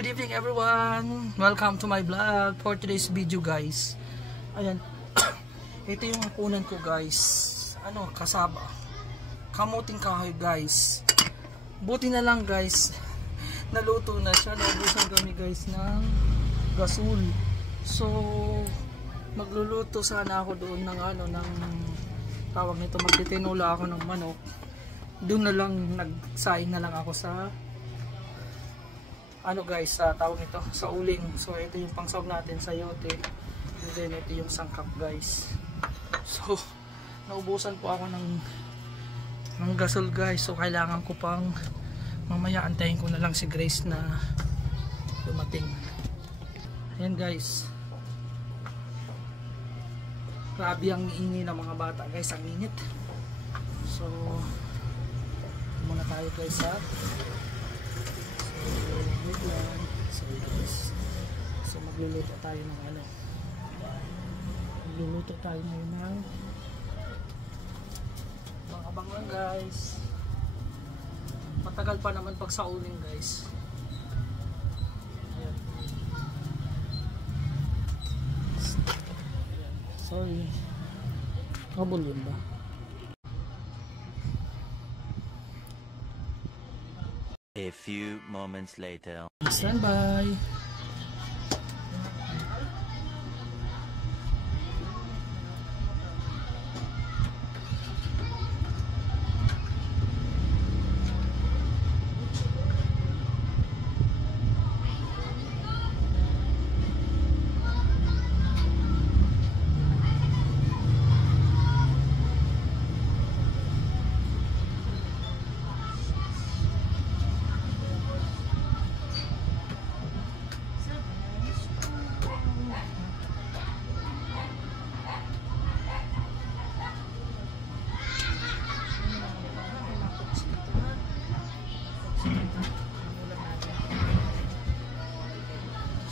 good evening everyone. Welcome to my vlog for today's video, guys. Ayan. Ito yung hapunan ko, guys. Ano, kasaba. Kamuting kahoy, guys. Buti na lang, guys. Naluto na siya. Naubusan kami, guys, ng gasol. So, magluluto sana ako doon ng ano, ng tawag nito, magtitinula ako ng manok. Doon na lang, nagsaing na lang ako sa ano, guys, tawag nito, sa uling. So ito yung pangsawag natin sa yote, and then ito yung sangkap, guys. So naubusan po ako ng gasol, guys. So kailangan ko pang mamaya, antayin ko na lang si Grace na dumating. Ayan, guys, grabe ang ingay ng mga bata, guys, ang init. So muna tayo, guys, ha. So magluluto tayo ng ano, magluluto tayo ngayon ng mga abang lang, guys. Matagal pa naman pag sa uling, guys. Ayan. Ayan. Sorry, kabul yun ba? A few moments later. Stand by.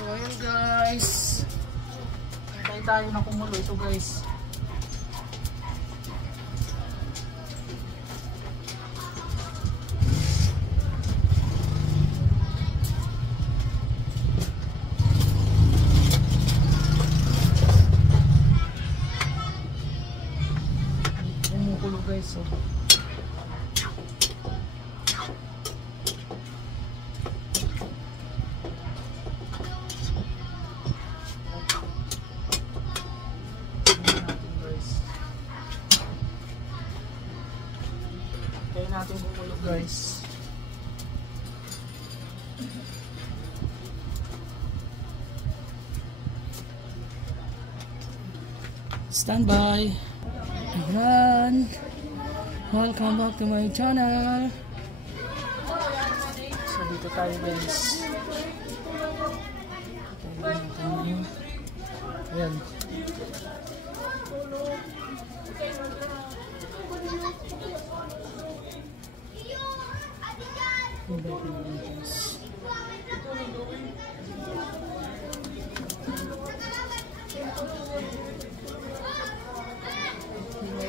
So ayan, guys, hintay tayo na kumulo ito, guys. Kumukulo, guys. So kaya natin kumulo, guys. Stand by. Ayan, welcome back to my channel. So dito tayo, guys. Ayan. Ngayon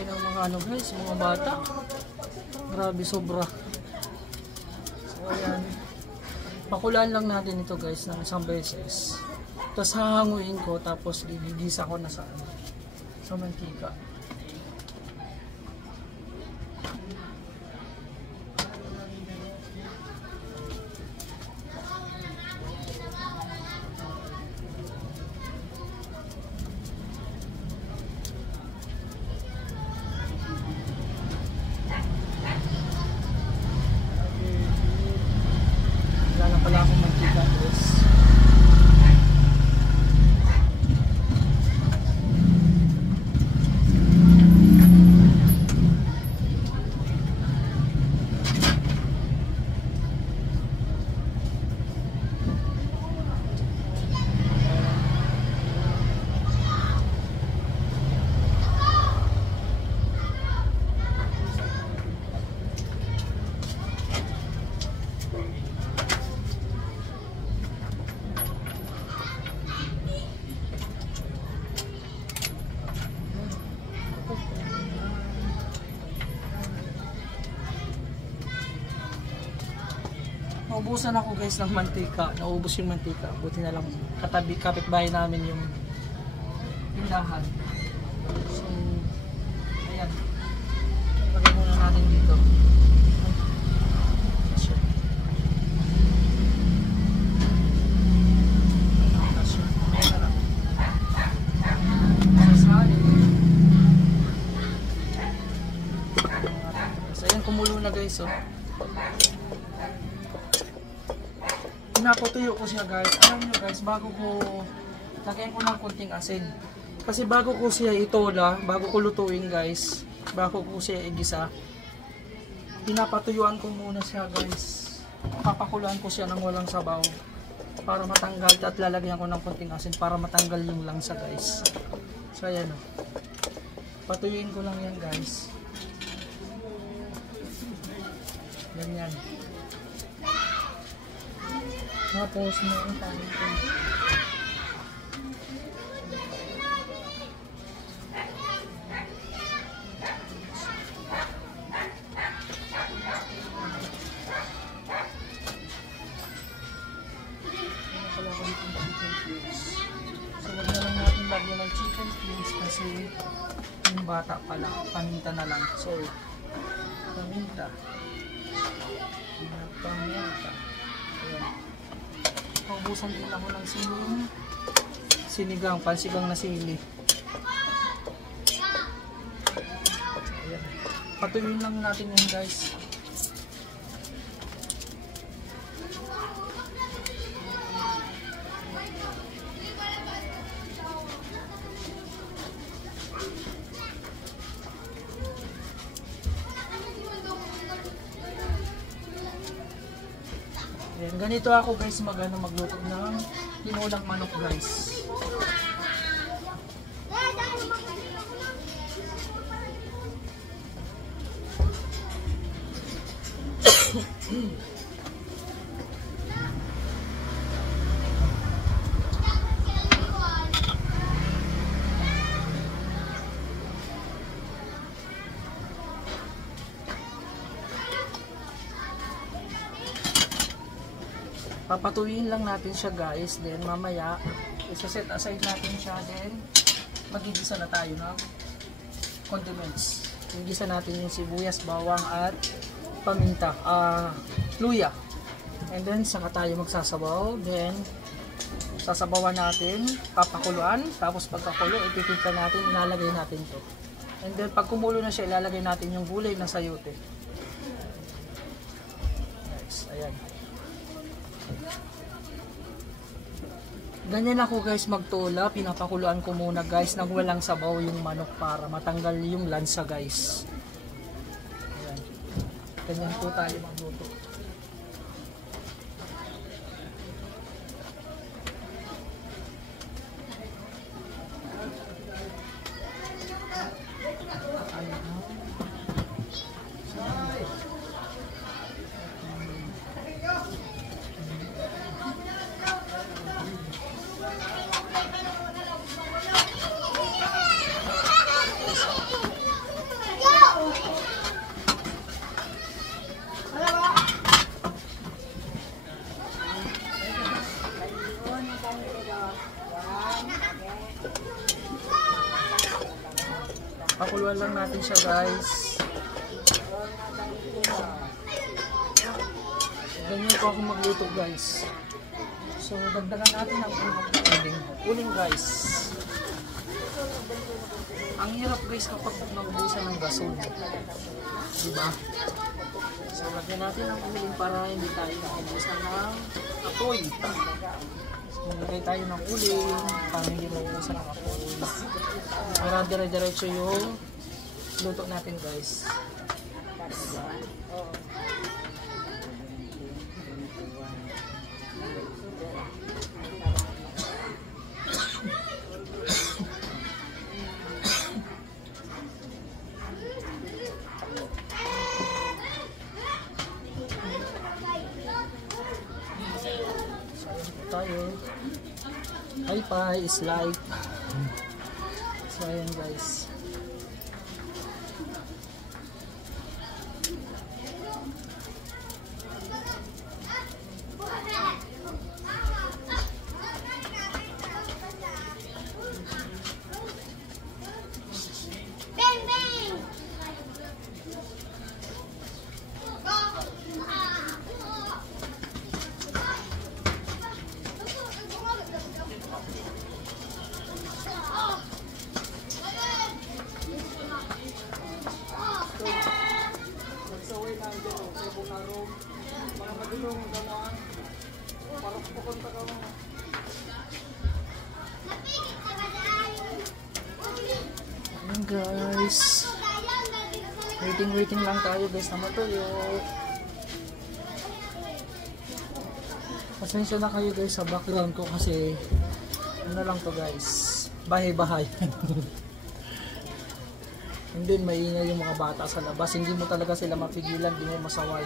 ang mga ano, guys, mga bata, grabe, sobra. So ayan, pakulaan lang natin ito, guys, ng isang beses, tapos hahanguin ko, tapos gigisa ko na sa mantika. Wala akong mantika, guys. Naubusan ako guys ng mantika. Naubos yung mantika. Buti na lang katabi, kapitbahay namin yung tindahan. So, ayan. Lagay muna natin dito. So, ayan, kumulo na guys. Oh. Pinapatuyo ko siya guys. Alam nyo guys, bago ko lagyan ko ng konting asin. Kasi bago ko siya itola, bago ko lutuin guys, bago ko siya igisa, pinapatuyuan ko muna siya guys. Papakuluan ko siya ng walang sabaw para matanggal, at lalagyan ko ng konting asin para matanggal yung langsa guys. So ayan o. Patuyuin ko lang yan guys. Ganyan. Tapos meron tayo ito. So wag na lang natin lagyan ng chicken cubes kasi yung bata pala, paminta na lang. Sorry. Paminta. Paminta. Ayan. Paubusan din ako ng sinigang, pansigang na sili. Ayan. Patuyuin lang natin yan guys. Ayan, ganito ako guys magluto ng tinulang manok guys. Papatuyin lang natin siya guys, then mamaya isa-set aside natin siya, then magigisa na tayo ng condiments. Igisa natin yung sibuyas, bawang at paminta, luya. And then saka tayo magsasabaw, then sasabawan natin, papakuluan, tapos pagkakulo ipipinta natin, ilalagay natin to. And then pag kumulo na siya, ilalagay natin yung gulay na sayote. Nice, ayan. Ganyan ako guys magtola, pinapakuluan ko muna guys nang walang sabaw yung manok para matanggal yung lansa guys. Ayan. Ganyan po tayo magluto. Pakuluan lang natin siya guys. Ganyan po ako magluto guys. So dagdagan natin ang uling guys. Ang hirap guys kapag naubusan ng gasol, diba? So lagyan natin ang uling para hindi tayo naubusan ng apoy. So lagay tayo ng uling para hindi naubusan ng apoy. Para dire-diretso yung luto natin guys. Tayo. Hi-Fi is live. So ayan guys. na dyan o, kaya bukarong. Mga madulong, gamaan. Parang pupunta ka mo. Ayan guys. Waiting lang tayo guys na matuyo. Pasensya na kayo guys sa background ko kasi ano lang to guys, bahay-bahay. And then maingay yung mga bata sa labas, hindi mo talaga sila mapigilan, hindi mo masaway.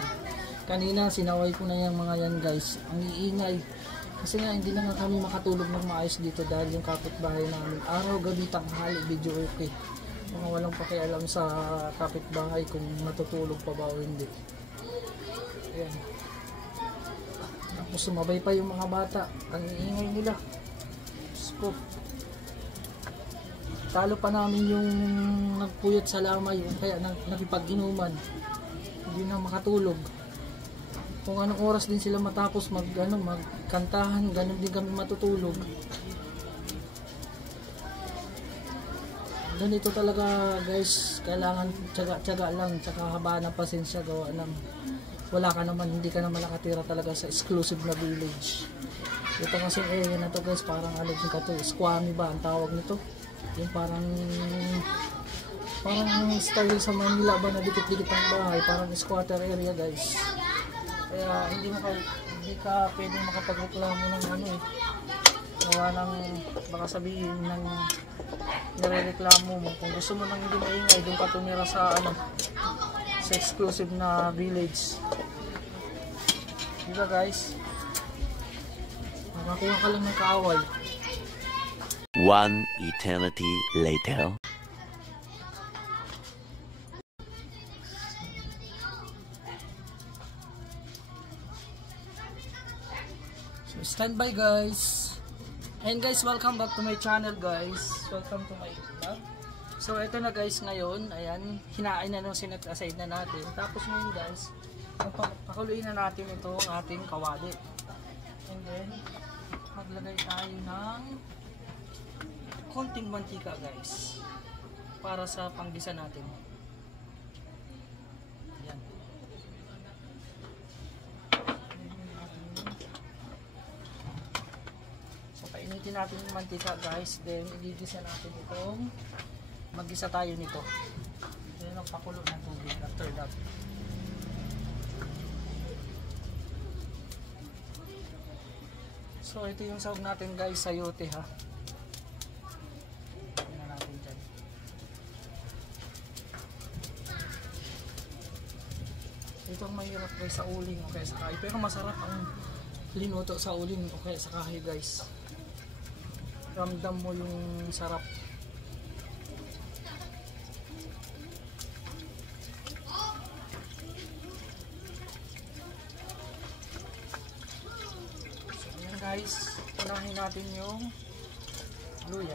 Kanina sinaway ko na yung mga yan guys, ang iingay. Kasi nga hindi na nga kami makatulog ng maayos dito dahil yung kapitbahay namin araw, gabi, tanghali, video okay. Mga walang pakialam sa kapitbahay kung matutulog pa ba o hindi. Ayan. Tapos sumabay pa yung mga bata, ang iingay nila. Sko. Talo pa namin yung nagpuyat sa lamay, yung kaya nakipag-inuman. Hindi na makatulog. Kung anong oras din sila matapos magkantahan, ganun din kami matutulog. Ganito talaga guys, kailangan tiyaga lang, tsaka haba ng pasensya, gawa ng wala ka naman, hindi ka naman nakatira talaga sa exclusive na village. Ito kasi area na to guys, parang ano din ka to, squammy ba ang tawag nito? Yung parang style sa Manila ba na dikit-dikit ang bahay, parang squatter area guys. Kaya hindi ka pwedeng makapagreklamo ng ano eh. Gawa ng baka sabihin ng nirereklamo mo. Kung gusto mo nang hindi maingay, doon ka tumira sa sa exclusive na village. Diba guys? Makakuha ka lang ng kaaway. One eternity later. So stand by guys. And guys, welcome back to my channel guys. Welcome to my vlog. So ito na guys ngayon, ayan, hinain na nung sinet aside na natin. Tapos ngayon guys, pakuluin na natin itong ating kawali. And then, maglagay tayo ng konting mantika guys. Para sa panggisa natin. Ayan. So painitin natin yung mantika guys. Then, igigisa natin itong mag-isa tayo nito. Then, pakulo ng tubig after that. So ito yung sahog natin guys, sayote ha. Tingnan na natin dyan. Ito ang mahirap guys sa uling o kaya sa kahoy. Pero masarap ang linuto sa uling o kaya sa kahoy guys. Ramdam mo yung sarap. Guys, unahin natin yung luya.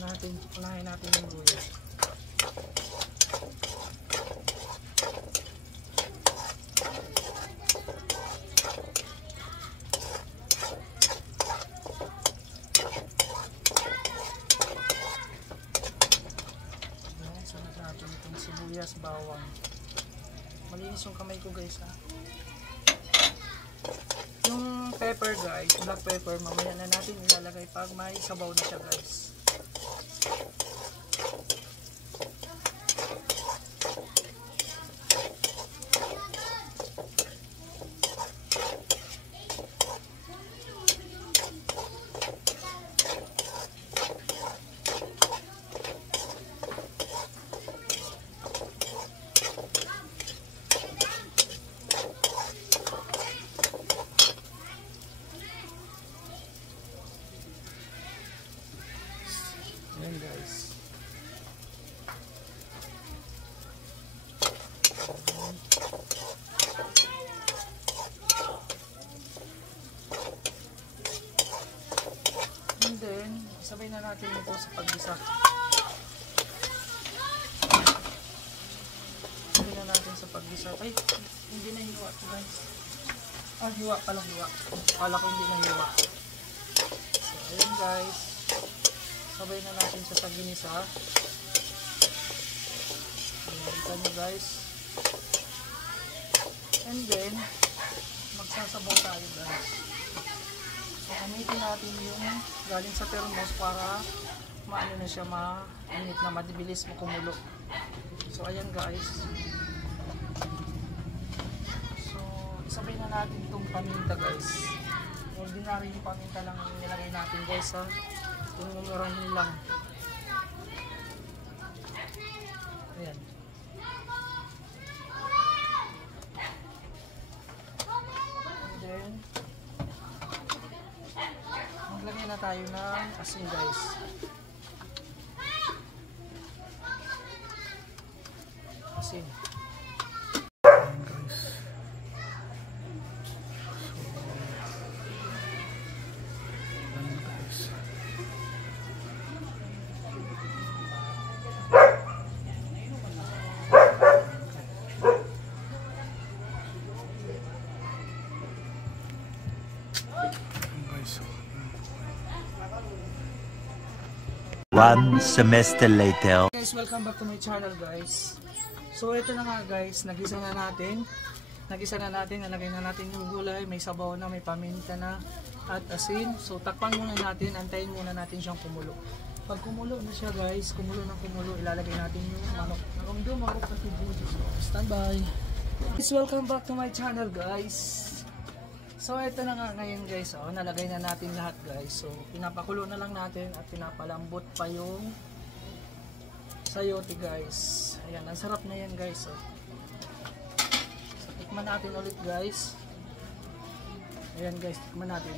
Unahin natin yung luya. Sunod natin itong sibuyas, bawang. Malinis yung kamay ko guys ha. Yung pepper guys, black pepper, mamaya na natin ilalagay pag may sabaw na siya guys. Ayan guys. And then, sabay na natin ito sa paggisa. Sabay na natin sa paggisa. Ay, hindi na hiwa ito guys. Ah, hiwa pala, hiwa. Akala ko hindi na hiwa. So, ayan guys. Sabay na natin siya sa ginisa. Kita nyo guys. And then, magsasabaw tayo guys. So, gamitin natin yung galing sa thermos para maano na siya, mainit na, madibilis mo kumulo. So, ayan guys. So, isabay na natin itong paminta guys. Ordinary yung paminta lang yung nilagay natin guys ha. Yung numerahin lang. Ayan. And then, maglagay na tayo ng asin guys. Asin. Ayan guys. Ayan guys. One semester later. Guys, welcome back to my channel guys. So ito na nga guys, nagisa na natin, nalagay na natin yung gulay, may sabaw na, may paminta na at asin. So takpan muna natin, antayin muna natin siyang kumulo. Pag kumulo na siya guys, kumulo, ilalagay natin yung manok. Stand by. Guys, welcome back to my channel guys. So ito na nga ngayon guys, nalagay na natin lahat guys. So pinapakulo na lang natin at pinapalambot pa yung sayote guys. Ayan, ang sarap na yan guys. So tikman natin ulit guys. Ayan guys, tikman natin.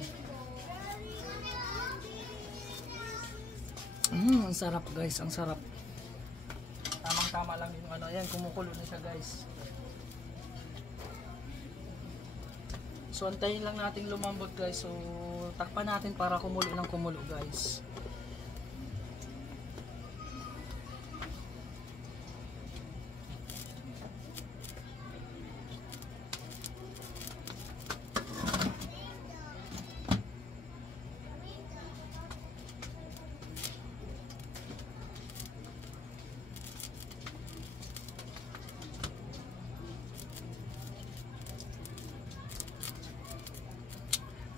Ang sarap guys, ang sarap. Tamang tama lang yung ano, ayan kumukulo na siya guys. So antayin lang natin lumambot guys. So takpan natin para kumulo ng kumulo guys.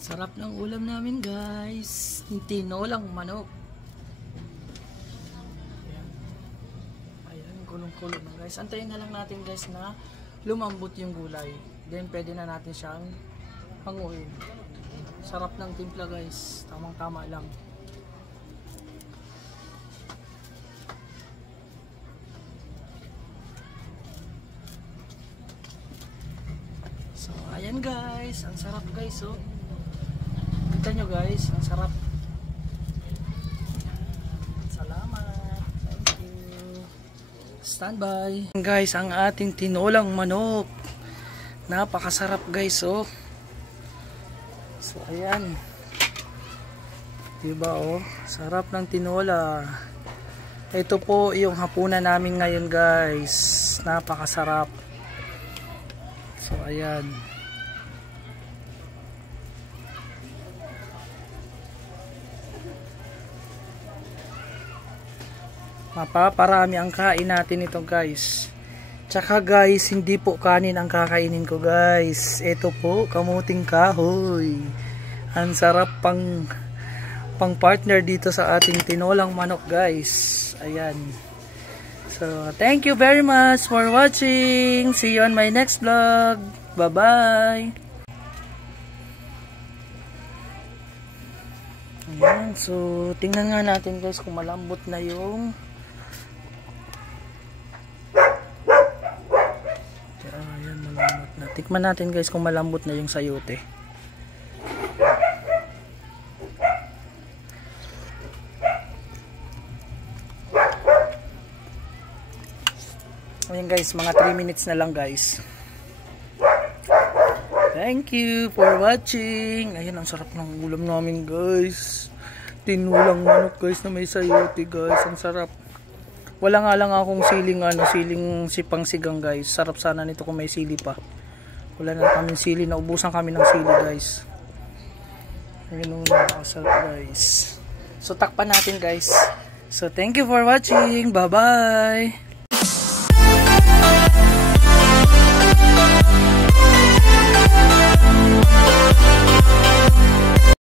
Sarap ng ulam namin guys. Tinolang manok. Ayan, kulong-kulong na guys. Antayin na lang natin guys na lumambot yung gulay. Then pwede na natin siyang hanguin. Sarap ng timpla guys. Tamang-tama lang. So ayan guys. Ang sarap guys oh. Kita nyo guys, ang sarap. Salamat. Thank you. Stand by. Guys, ang ating tinolang manok. Napakasarap guys, oh. So, ayan. Diba, oh. Sarap ng tinola. Ito po yung hapunan namin ngayon guys. Napakasarap. So, ayan. Mapaparami ang kain natin ito guys. Tsaka guys, hindi po kanin ang kakainin ko guys. Ito po, kamuting kahoy. Ang sarap pang partner dito sa ating tinolang manok guys. Ayan. So, thank you very much for watching. See you on my next vlog. Bye bye. Ayan. So, tingnan nga natin guys kung malambot na yung tikman natin guys kung malambot na yung sayote. Ayan guys, mga 3 minutes na lang guys. Thank you for watching. Ayan, ang sarap ng ulam namin guys. Tinulang manok guys na may sayote guys. Ang sarap. Wala nga lang akong siling sipang sigang guys. Sarap sana nito kung may sili pa. Wala na kami sili, naubusan kami ng sili guys. Ayun, nakakasarap guys. So takpan natin guys. So thank you for watching. Bye bye.